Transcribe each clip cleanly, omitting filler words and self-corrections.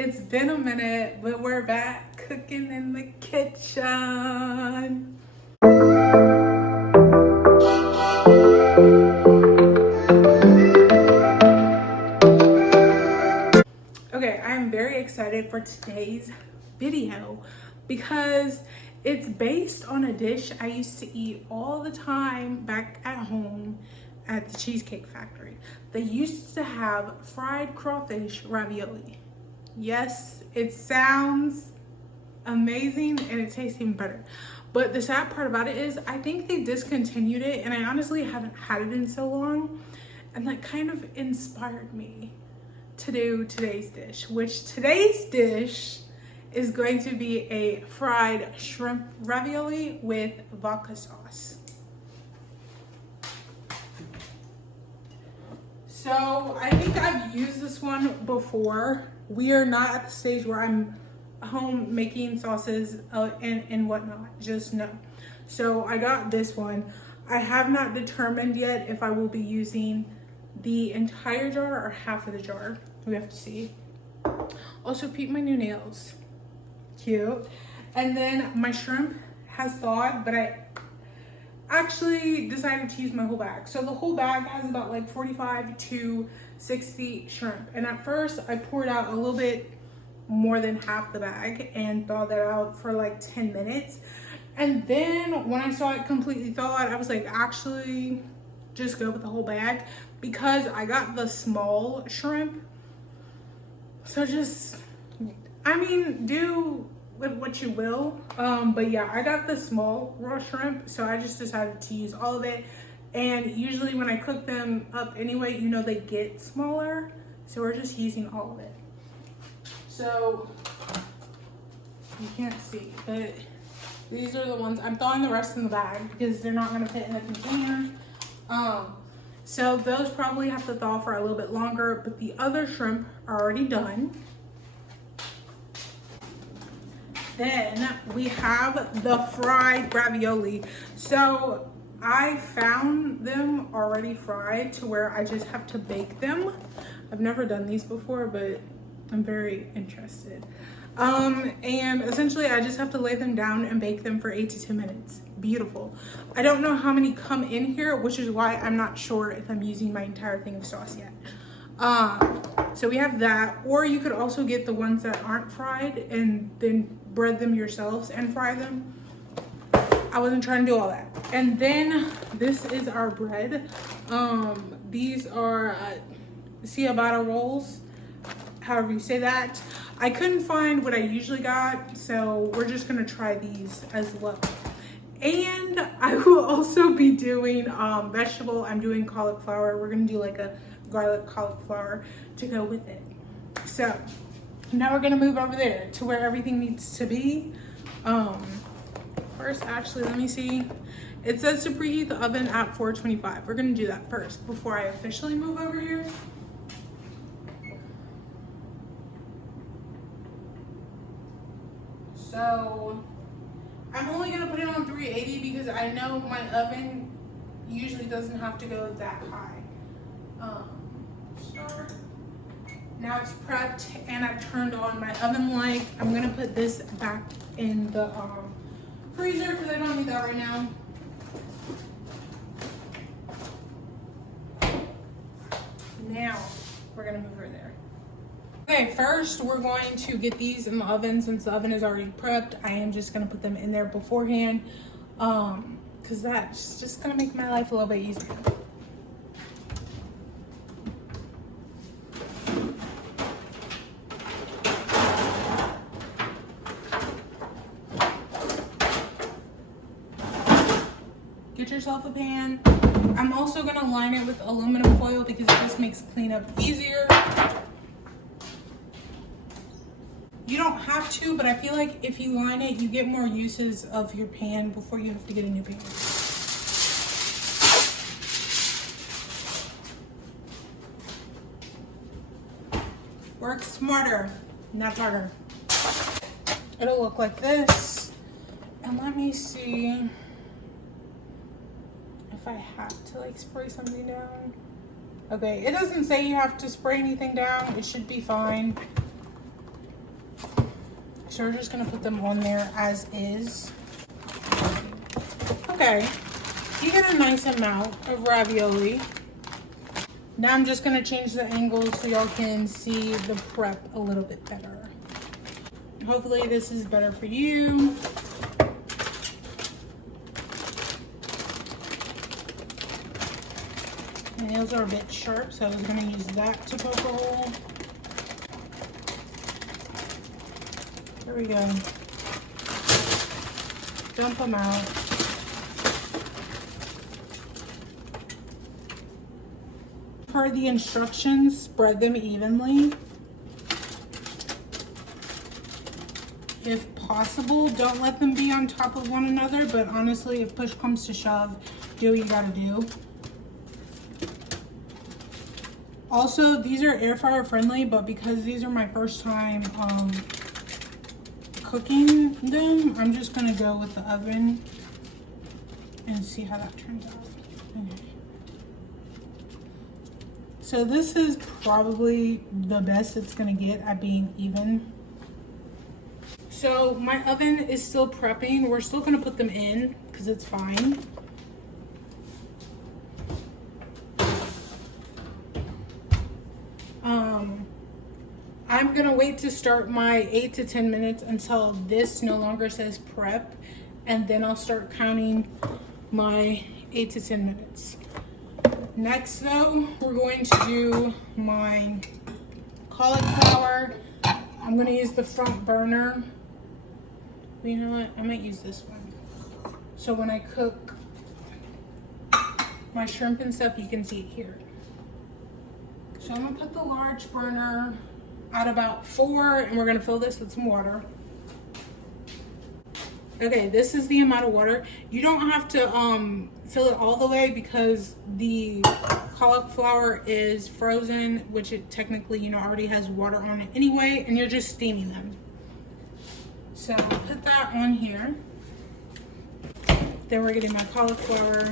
It's been a minute, but we're back cooking in the kitchen. Okay, I'm very excited for today's video because it's based on a dish I used to eat all the time back at home at the Cheesecake Factory. They used to have fried crawfish ravioli. Yes, it sounds amazing and it tastes even better. But the sad part about it is I think they discontinued it and I honestly haven't had it in so long. And that kind of inspired me to do today's dish, which today's dish is going to be a fried shrimp ravioli with vodka sauce. So I think I've used this one before. We are not at the stage where I'm home making sauces and whatnot, just no. So I got this one. I have not determined yet if I will be using the entire jar or half of the jar. We have to see. Also, peep my new nails. Cute. And then my shrimp has thawed, but I actually decided to use my whole bag. So the whole bag has about like 45 to 60 shrimp. And at first I poured out a little bit more than half the bag and thawed that out for like 10 minutes. And then when I saw it completely thawed, I was like, actually just go with the whole bag because I got the small shrimp. So just, I mean, do with what you will, but yeah, I got the small raw shrimp, so I just decided to use all of it. And usually when I cook them up anyway, you know, they get smaller, so we're just using all of it. So you can't see, but these are the ones I'm throwing the rest in the bag because they're not going to fit in the container. So those probably have to thaw for a little bit longer, but the other shrimp are already done. Then we have the fried ravioli. So I found them already fried to where I just have to bake them. I've never done these before, but I'm very interested. And essentially I just have to lay them down and bake them for 8 to 10 minutes. Beautiful. I don't know how many come in here, which is why I'm not sure if I'm using my entire thing of sauce yet. So we have that, or you could also get the ones that aren't fried and then bread them yourselves and fry them. I wasn't trying to do all that. And then this is our bread. These are Ciabatta rolls, however you say that. I couldn't find what I usually got, so we're just gonna try these as well. And I will also be doing vegetable. I'm doing cauliflower. We're gonna do like a garlic cauliflower to go with it. So now we're gonna move over there to where everything needs to be. First, actually, let me see. It says to preheat the oven at 425. We're gonna do that first before I officially move over here. So I'm only gonna put it on 380 because I know my oven usually doesn't have to go that high. Start. Now it's prepped and I've turned on my oven light. I'm gonna put this back in the freezer because I don't need that right now. Now we're gonna move her there. Okay, first we're going to get these in the oven. Since the oven is already prepped, I am just gonna put them in there beforehand because that's just gonna make my life a little bit easier. Get yourself a pan. I'm also gonna line it with aluminum foil because it just makes cleanup easier. You don't have to, but I feel like if you line it, you get more uses of your pan before you have to get a new pan. Work smarter, not harder. It'll look like this. And let me see if I have to like spray something down. Okay, it doesn't say you have to spray anything down. It should be fine. So we're just gonna put them on there as is. Okay, you get a nice amount of ravioli. Now I'm just gonna change the angle so y'all can see the prep a little bit better. Hopefully this is better for you. My nails are a bit sharp, so I was gonna use that to poke a hole. There we go. Dump them out. Per the instructions, spread them evenly. If possible, don't let them be on top of one another, but honestly, if push comes to shove, do what you gotta do. Also, these are air fryer friendly, but because these are my first time cooking them, I'm just gonna go with the oven and see how that turns out. Okay. So this is probably the best it's gonna get at being even. So my oven is still prepping. We're still gonna put them in because it's fine. I'm gonna wait to start my 8 to 10 minutes until this no longer says prep, and then I'll start counting my 8 to 10 minutes. Next though, we're going to do my cauliflower. I'm gonna use the front burner. You know what? I might use this one. So when I cook my shrimp and stuff, you can see it here. So I'm gonna put the large burner at about 4, and we're gonna fill this with some water. Okay, this is the amount of water. You don't have to fill it all the way because the cauliflower is frozen, which it technically, you know, already has water on it anyway, and you're just steaming them. So I'll put that on here. Then we're getting my cauliflower,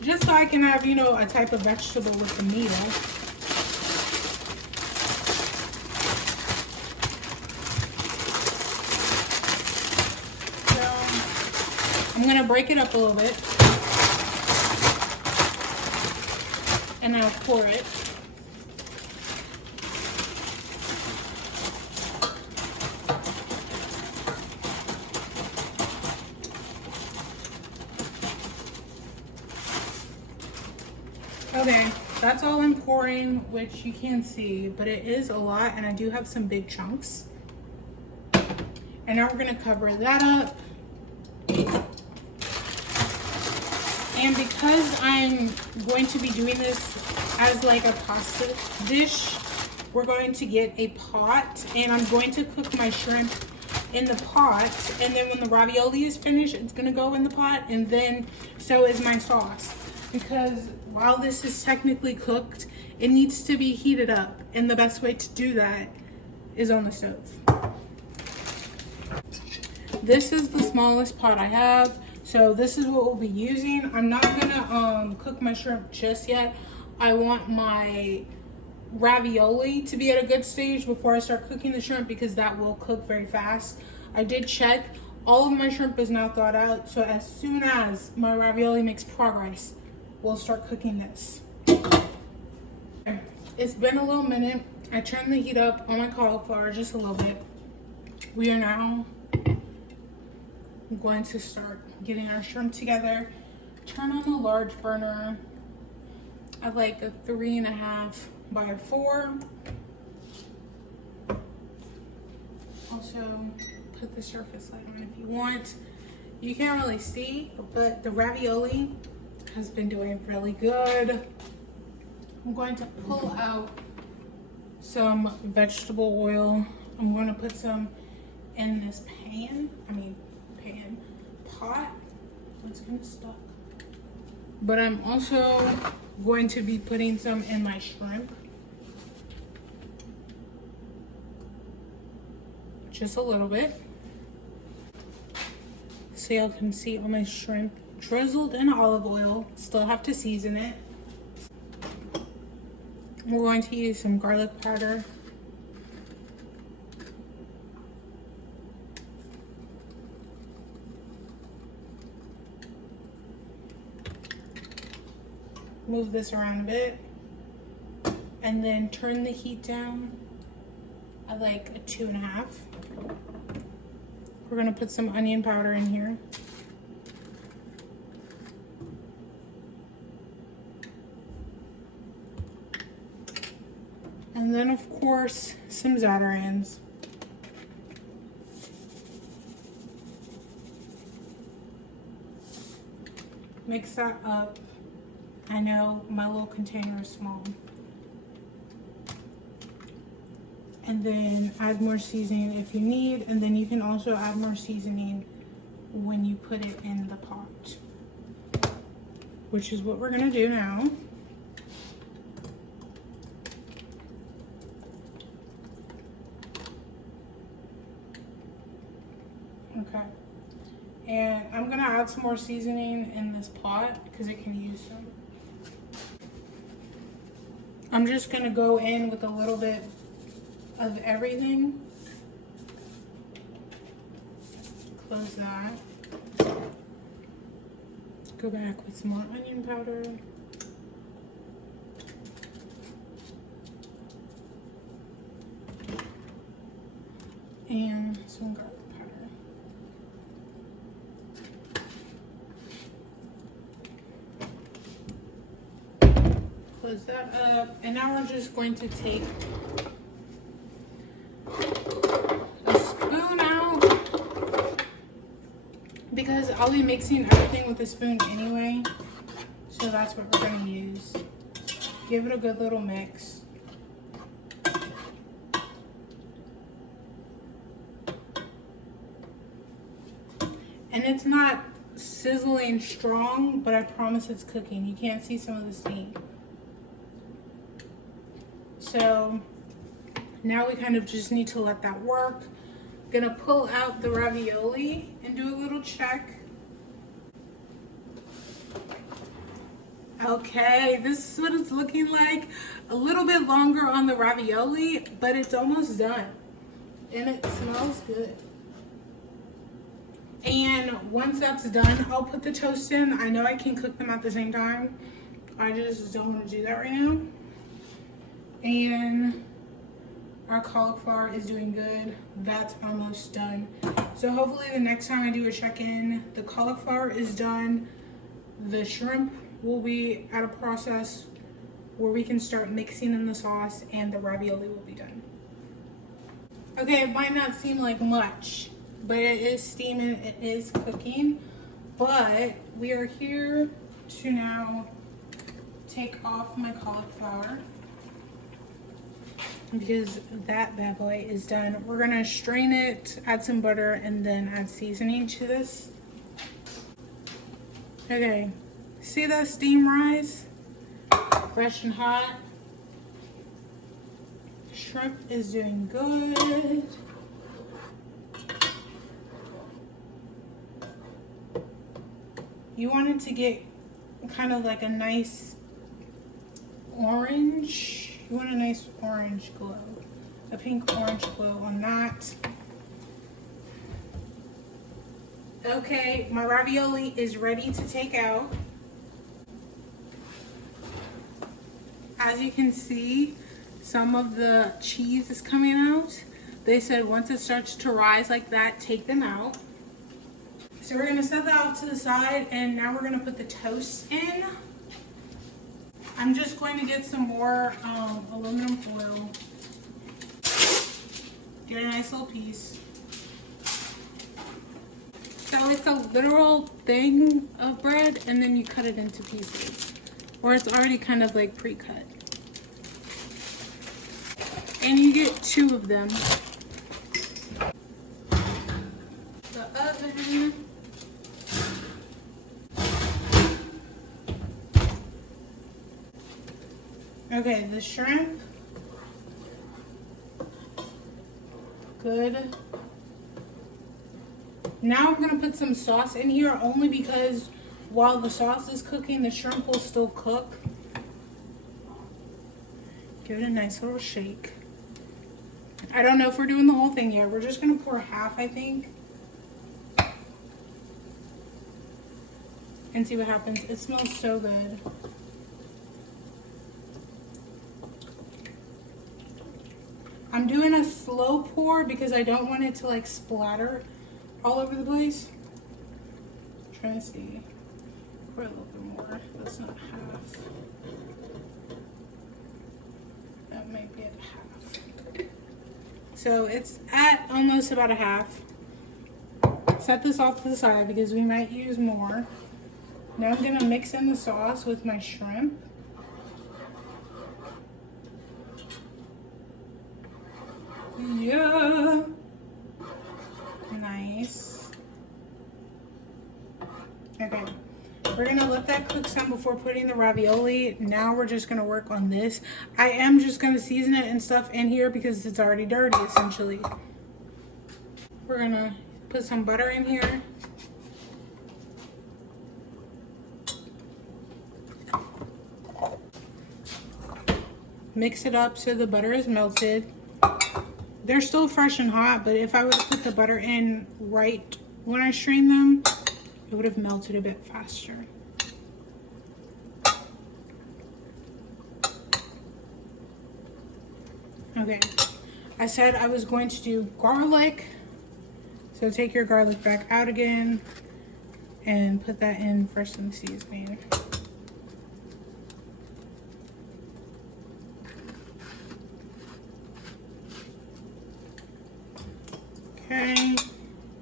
just so I can have, you know, a type of vegetable with the meal. I'm gonna break it up a little bit, and I'll pour it. Okay, that's all I'm pouring, which you can't see, but it is a lot, and I do have some big chunks. And now we're gonna cover that up. And because I'm going to be doing this as like a pasta dish, we're going to get a pot, and I'm going to cook my shrimp in the pot, and then when the ravioli is finished, it's gonna go in the pot, and then so is my sauce. Because while this is technically cooked, it needs to be heated up, and the best way to do that is on the stove. This is the smallest pot I have. So this is what we'll be using. I'm not gonna cook my shrimp just yet. I want my ravioli to be at a good stage before I start cooking the shrimp, because that will cook very fast. I did check. All of my shrimp is now thawed out. So as soon as my ravioli makes progress, we'll start cooking this. It's been a little minute. I turned the heat up on my cauliflower just a little bit. We are now going to start getting our shrimp together. Turn on the large burner at like a 3.5 by 4. Also put the surface light on if you want. You can't really see, but the ravioli has been doing really good. I'm going to pull out some vegetable oil. I'm going to put some in this pot. It's gonna stuck. But I'm also going to be putting some in my shrimp. Just a little bit. So y'all can see all my shrimp drizzled in olive oil. Still have to season it. We're going to use some garlic powder. move this around a bit, and then turn the heat down at like a 2.5. We're gonna put some onion powder in here. And then of course, some Zatarain's. Mix that up. I know my little container is small. And then add more seasoning if you need, and then you can also add more seasoning when you put it in the pot, which is what we're gonna do now. Okay, and I'm gonna add some more seasoning in this pot because it can use some. I'm just gonna go in with a little bit of everything. Close that. Go back with some more onion powder. And some garlic powder. Close that up. And now we're just going to take because I'll be mixing everything with a spoon anyway, so that's what we're going to use. Give it a good little mix. And it's not sizzling strong, but I promise it's cooking. You can't see some of the steam. So now we kind of just need to let that work. Gonna pull out the ravioli and do a little check. Okay, this is what it's looking like. A little bit longer on the ravioli, but it's almost done. And it smells good. And once that's done, I'll put the toast in. I know I can cook them at the same time. I just don't want to do that right now. And our cauliflower is doing good. That's almost done. So hopefully the next time I do a check-in, the cauliflower is done. The shrimp will be at a process where we can start mixing in the sauce, and the ravioli will be done. Okay, it might not seem like much, but it is steaming, it is cooking. But we are here to now take off my cauliflower, because that bad boy is done. We're gonna strain it, add some butter, and then add seasoning to this. Okay, see that steam rise? Fresh and hot. Shrimp is doing good. You want it to get kind of like a nice orange. You want a nice orange glow, a pink orange glow on that. Okay, my ravioli is ready to take out. As you can see, some of the cheese is coming out. They said once it starts to rise like that, take them out. So we're gonna set that off to the side, and now we're gonna put the toast in. I'm just going to get some more aluminum foil. Get a nice little piece. So it's a literal thing of bread, and then you cut it into pieces. Or it's already kind of like pre-cut. And you get 2 of them. The oven. Okay, the shrimp. Good. Now I'm gonna put some sauce in here, only because while the sauce is cooking, the shrimp will still cook. Give it a nice little shake. I don't know if we're doing the whole thing yet. We're just gonna pour half, I think. And see what happens. It smells so good. I'm doing a slow pour because I don't want it to like splatter all over the place. I'm trying to see. Pour a little bit more. That's not half. That might be at half. So it's at almost about a half. Set this off to the side because we might use more. Now I'm gonna mix in the sauce with my shrimp. Yeah. Nice. Okay. We're gonna let that cook some before putting the ravioli. Now we're just gonna work on this. I am just gonna season it and stuff in here because it's already dirty essentially. We're gonna put some butter in here. Mix it up so the butter is melted. They're still fresh and hot, but if I would have put the butter in right when I strained them, it would have melted a bit faster. Okay, I said I was going to do garlic. So take your garlic back out again and put that in for some seasoning. Okay,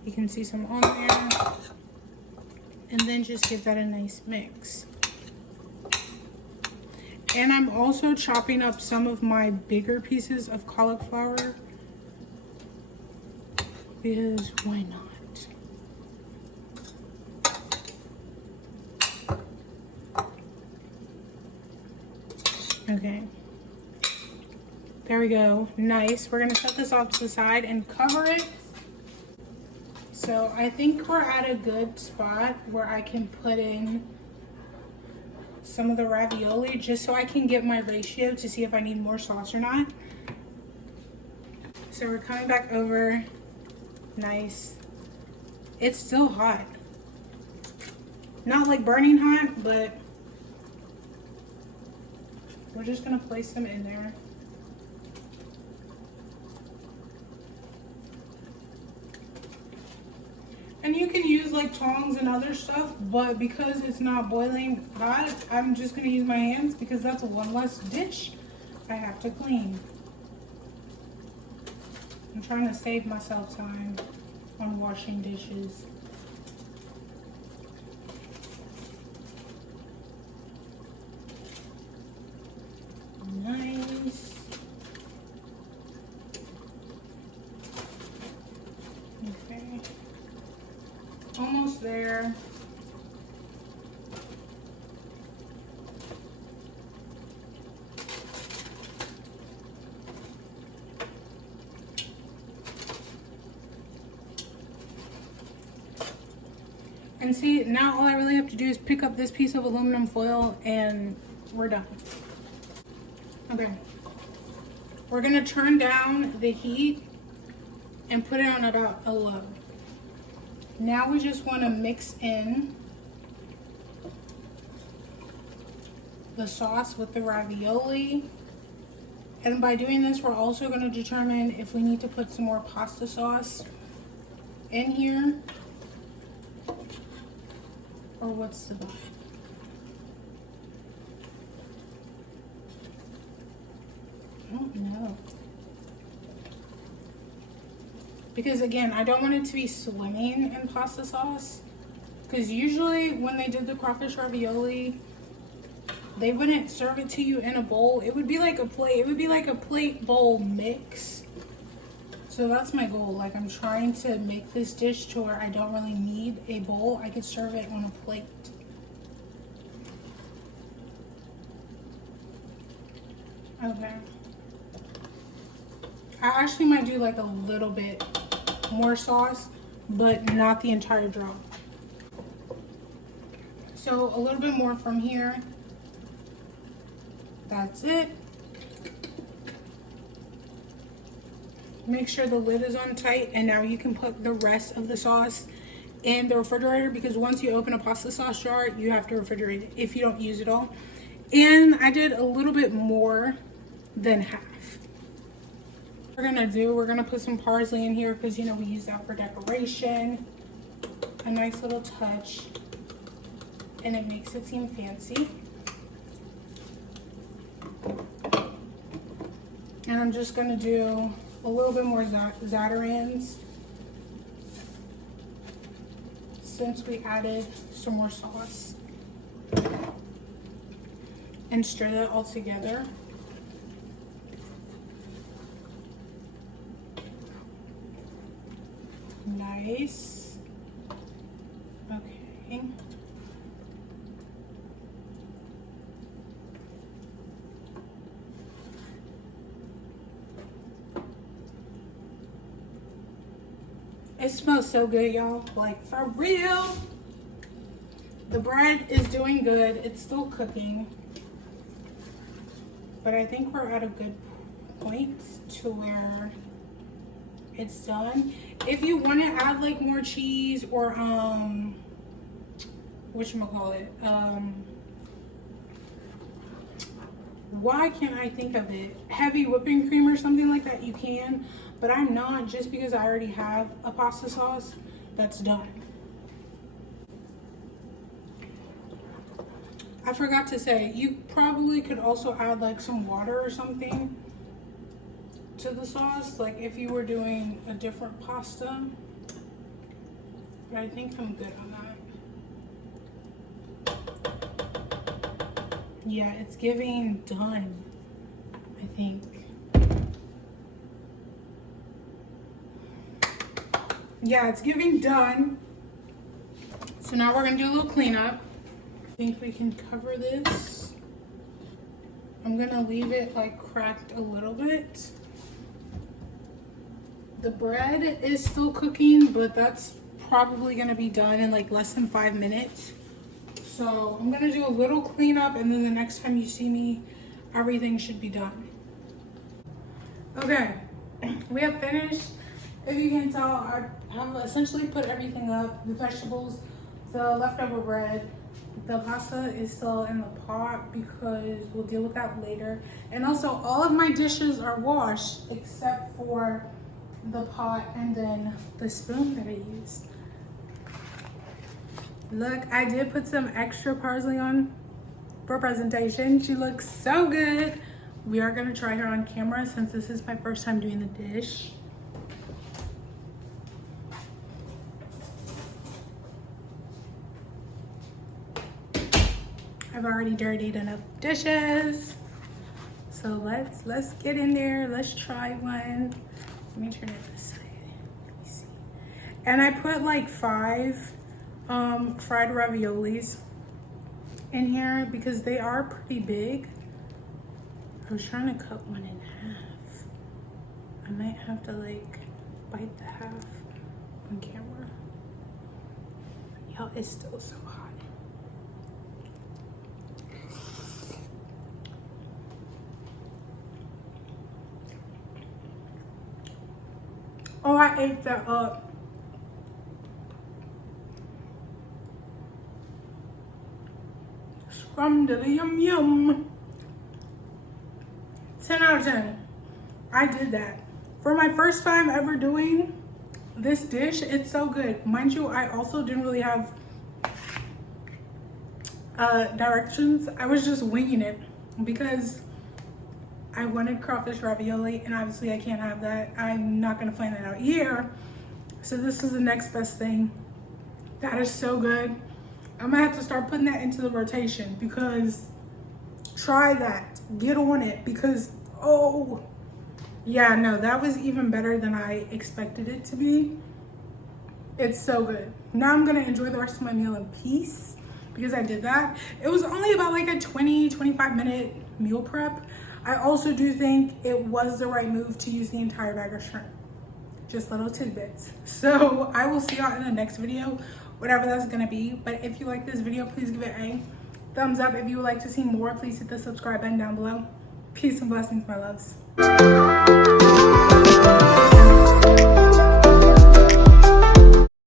you can see some on there. And then just give that a nice mix. And I'm also chopping up some of my bigger pieces of cauliflower because why not? Okay. There we go. Nice. We're going to set this off to the side and cover it. So I think we're at a good spot where I can put in some of the ravioli just so I can get my ratio to see if I need more sauce or not. So we're coming back over. Nice. It's still hot. Not like burning hot, but we're just gonna place them in there. And you can use like tongs and other stuff, but because it's not boiling hot, I'm just gonna use my hands because that's one less dish I have to clean. I'm trying to save myself time on washing dishes. Nice. Okay. Almost there. And see, now all I really have to do is pick up this piece of aluminum foil and we're done. Okay. We're gonna turn down the heat and put it on about a low. Now we just wanna mix in the sauce with the ravioli. And by doing this, we're also gonna determine if we need to put some more pasta sauce in here. Or what's the vibe? I don't know. Because again, I don't want it to be swimming in pasta sauce. Because usually when they did the crawfish ravioli, they wouldn't serve it to you in a bowl. It would be like a plate. It would be like a plate bowl mix. So that's my goal. Like, I'm trying to make this dish to where I don't really need a bowl. I could serve it on a plate. Okay. I actually might do like a little bit more sauce, but not the entire drop. So a little bit more from here. That's it. Make sure the lid is on tight, and now you can put the rest of the sauce in the refrigerator, because once you open a pasta sauce jar, you have to refrigerate it if you don't use it all. And I did a little bit more than half. We're gonna put some parsley in here because, you know, we use that for decoration. A nice little touch, and it makes it seem fancy. And I'm just gonna do a little bit more Zatarain's since we added some more sauce, and stir that all together. Nice. Okay. It smells so good, y'all. Like, for real. The bread is doing good. It's still cooking. But I think we're at a good point to where it's done. If you want to add like more cheese or whatchamacallit, why can't I think of it? Heavy whipping cream or something like that, you can, but I'm not, just because I already have a pasta sauce that's done. I forgot to say, you probably could also add like some water or something to the sauce, like if you were doing a different pasta, but I think I'm good on that. Yeah, it's giving done, I think. Yeah, it's giving done. So now we're gonna do a little cleanup. I think we can cover this. I'm gonna leave it like cracked a little bit. The bread is still cooking, but that's probably gonna be done in like less than 5 minutes. So I'm gonna do a little cleanup, and then the next time you see me, everything should be done. Okay, we have finished. If you can tell, I have essentially put everything up. The vegetables, the leftover bread, the pasta is still in the pot because we'll deal with that later. And also all of my dishes are washed except for the pot and then the spoon that I used. Look, I did put some extra parsley on for presentation. She looks so good. We are gonna try her on camera since this is my first time doing the dish. I've already dirtied enough dishes. So let's get in there. Let's try one. Let me turn it this side. Let me see. And I put like 5 fried raviolis in here because they are pretty big. I was trying to cut one in half. I might have to like bite the half on camera. Y'all, it's still so hot. Oh, I ate that up. Scrum-diddly yum yum. 10 out of 10. I did that. For my first time ever doing this dish, it's so good. Mind you, I also didn't really have directions. I was just winging it because I wanted crawfish ravioli, and obviously I can't have that. I'm not gonna find that out here. So this is the next best thing. That is so good. I'm gonna have to start putting that into the rotation because try that. Get on it because, oh, yeah, no, that was even better than I expected it to be. It's so good. Now I'm gonna enjoy the rest of my meal in peace because I did that. It was only about like a 20-25 minute meal prep. I also do think it was the right move to use the entire bag of shrimp. Just little tidbits. So I will see y'all in the next video, whatever that's gonna be. But if you like this video, please give it a thumbs up. If you would like to see more, please hit the subscribe button down below. Peace and blessings, my loves.